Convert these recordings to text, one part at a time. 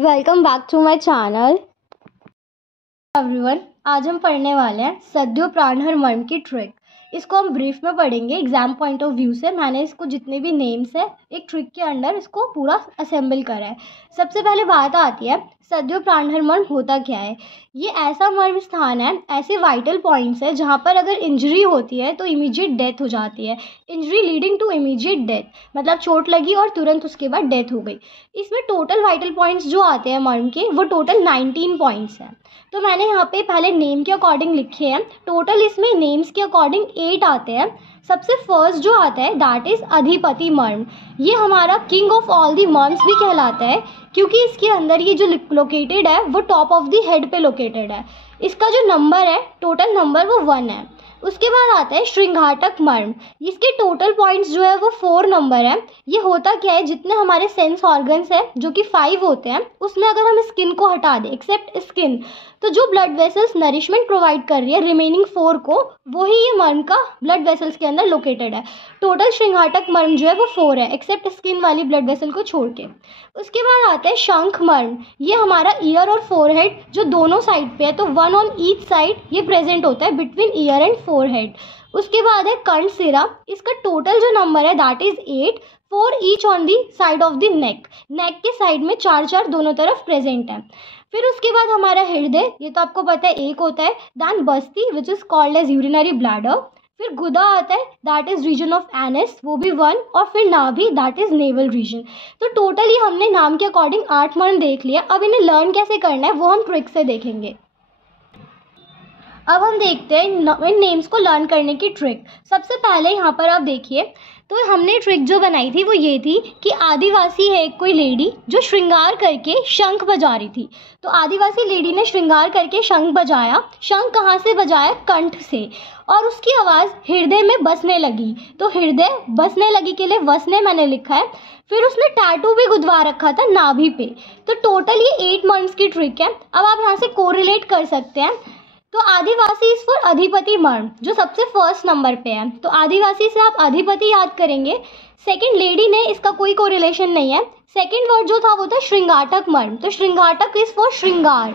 Welcome back to my channel everyone. आज हम पढ़ने वाले हैं सद्यो प्राणहर मर्म की ट्रिक। इसको हम ब्रीफ में पढ़ेंगे एग्जाम पॉइंट ऑफ व्यू से। मैंने इसको जितने भी नेम्स है एक ट्रिक के अंडर इसको पूरा असेंबल करा है। सबसे पहले बात आती है सद्यो प्राणहर मर्म होता क्या है। ये ऐसा मर्म स्थान है, ऐसे वाइटल पॉइंट्स है जहाँ पर अगर इंजरी होती है तो इमीडिएट डेथ हो जाती है। Injury leading to immediate death, मतलब चोट लगी और तुरंत उसके बाद डेथ हो गई। इसमें टोटल वाइटल पॉइंट्स जो आते हैं मर्म के वो टोटल 19 पॉइंट्स हैं। तो मैंने यहाँ पे पहले नेम के अकॉर्डिंग लिखे हैं। टोटल इसमें नेम्स के अकॉर्डिंग 8 आते हैं। सबसे फर्स्ट जो आता है दैट इज़ अधिपति मर्म। ये हमारा किंग ऑफ ऑल दी मर्म्स भी कहलाता है क्योंकि इसके अंदर ये जो लोकेटेड है वो टॉप ऑफ दी हेड पे लोकेटेड है। इसका जो नंबर है टोटल नंबर वो 1 है। उसके बाद आता है श्रृंगाटक मर्म। इसके टोटल पॉइंट्स जो है वो 4 नंबर है। ये होता क्या है, जितने हमारे सेंस ऑर्गन्स है जो कि 5 होते हैं उसमें अगर हम स्किन को हटा दें एक्सेप्ट स्किन, तो जो ब्लड वेसल्स नरिशमेंट प्रोवाइड कर रही है रिमेनिंग 4 को, वही ये मर्म का ब्लड वेसल्स के अंदर लोकेटेड है। टोटल श्रृंगाटक मर्म जो है वो 4 है एक्सेप्ट स्किन वाली ब्लड वेसल को छोड़ के। उसके बाद आता है शंख मर्म। ये हमारा ईयर और फोरहेड जो दोनों साइड पे है, तो 1 ऑन ईच साइड ये प्रेजेंट होता है बिटवीन ईयर एंड फोरहेड। उसके बाद है कंठ सिरा। इसका टोटल जो नंबर है that is 8, 4 each on the side of the neck. Neck के साइड में 4 दोनों तरफ प्रेजेंट है। फिर उसके बाद हमारा हृदय, ये तो आपको पता है 1 होता है। दैन बस्ती which is called as urinary bladder. फिर गुदा आता है that is region of anus, वो भी 1। और फिर नाभि दैट इज नेवल रीजन। तो टोटली हमने नाम के अकॉर्डिंग 8 मर्म देख लिया। अब इन्हें लर्न कैसे करना है वो हम ट्रिक से देखेंगे। अब हम देखते हैं इन नेम्स को लर्न करने की ट्रिक। सबसे पहले यहाँ पर आप देखिए, तो हमने ट्रिक जो बनाई थी वो ये थी कि आदिवासी है कोई लेडी जो श्रृंगार करके शंख बजा रही थी। तो आदिवासी लेडी ने श्रृंगार करके शंख बजाया। शंख कहाँ से बजाया? कंठ से। और उसकी आवाज़ हृदय में बसने लगी। तो हृदय बसने लगी के लिए वसने मैंने लिखा है। फिर उसने टैटू भी गुदवा रखा था नाभि पे। तो टोटल ये 8 मर्म्स की ट्रिक है। अब आप यहाँ से कोरिलेट कर सकते हैं। तो आदिवासी इज फॉर अधिपति मर्म जो सबसे फर्स्ट नंबर पे है। तो आदिवासी से आप अधिपति याद करेंगे। सेकंड लेडी ने इसका कोई कोरिलेशन नहीं है। सेकंड वर्ड जो था वो था श्रृंगाटक मर्म, तो श्रृंगाटक इज फॉर श्रृंगार।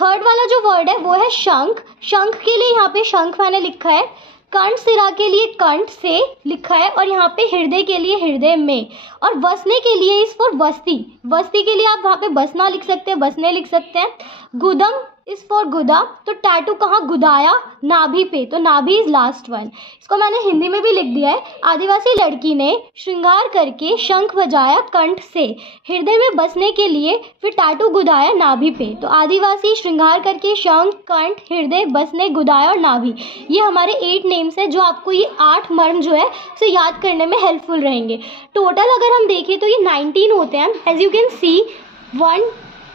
थर्ड वाला जो वर्ड है वो है शंख। शंख के लिए यहाँ पे शंख मैंने लिखा है। कंठ सिरा के लिए कंठ से लिखा है और यहाँ पे हृदय के लिए हृदय में। और बसने के लिए इज फॉर बस्ती। बस्ती के लिए आप वहाँ पे बसना लिख सकते हैं, बसने लिख सकते हैं। गुदम इज फॉर गुदा। तो टैटू कहाँ? गुदाया नाभि पे, तो नाभि इज लास्ट वन। इसको मैंने हिंदी में भी लिख दिया है। आदिवासी लड़की ने श्रृंगार करके शंख बजाया कंठ से, हृदय में बसने के लिए फिर टैटू गुदाया नाभि पे। तो आदिवासी श्रृंगार करके शंख, कंठ, हृदय, बसने, गुदाया और नाभि, ये हमारे 8 नेम्स हैं जो आपको ये 8 मर्म जो है उसे याद करने में हेल्पफुल रहेंगे। टोटल अगर हम देखें तो ये 19 होते हैं। As you can see 1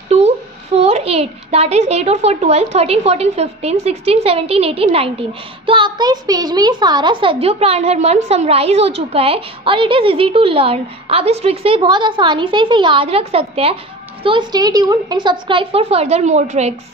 2 4 8, that is 8 और 4 12, 13 14 15 16 17 18 19। तो आपका इस पेज में ये सारा सद्यो प्राणहर मर्म समराइज हो चुका है और it is easy to learn. आप इस ट्रिक से बहुत आसानी से इसे याद रख सकते हैं। So stay tuned and subscribe for further more tricks.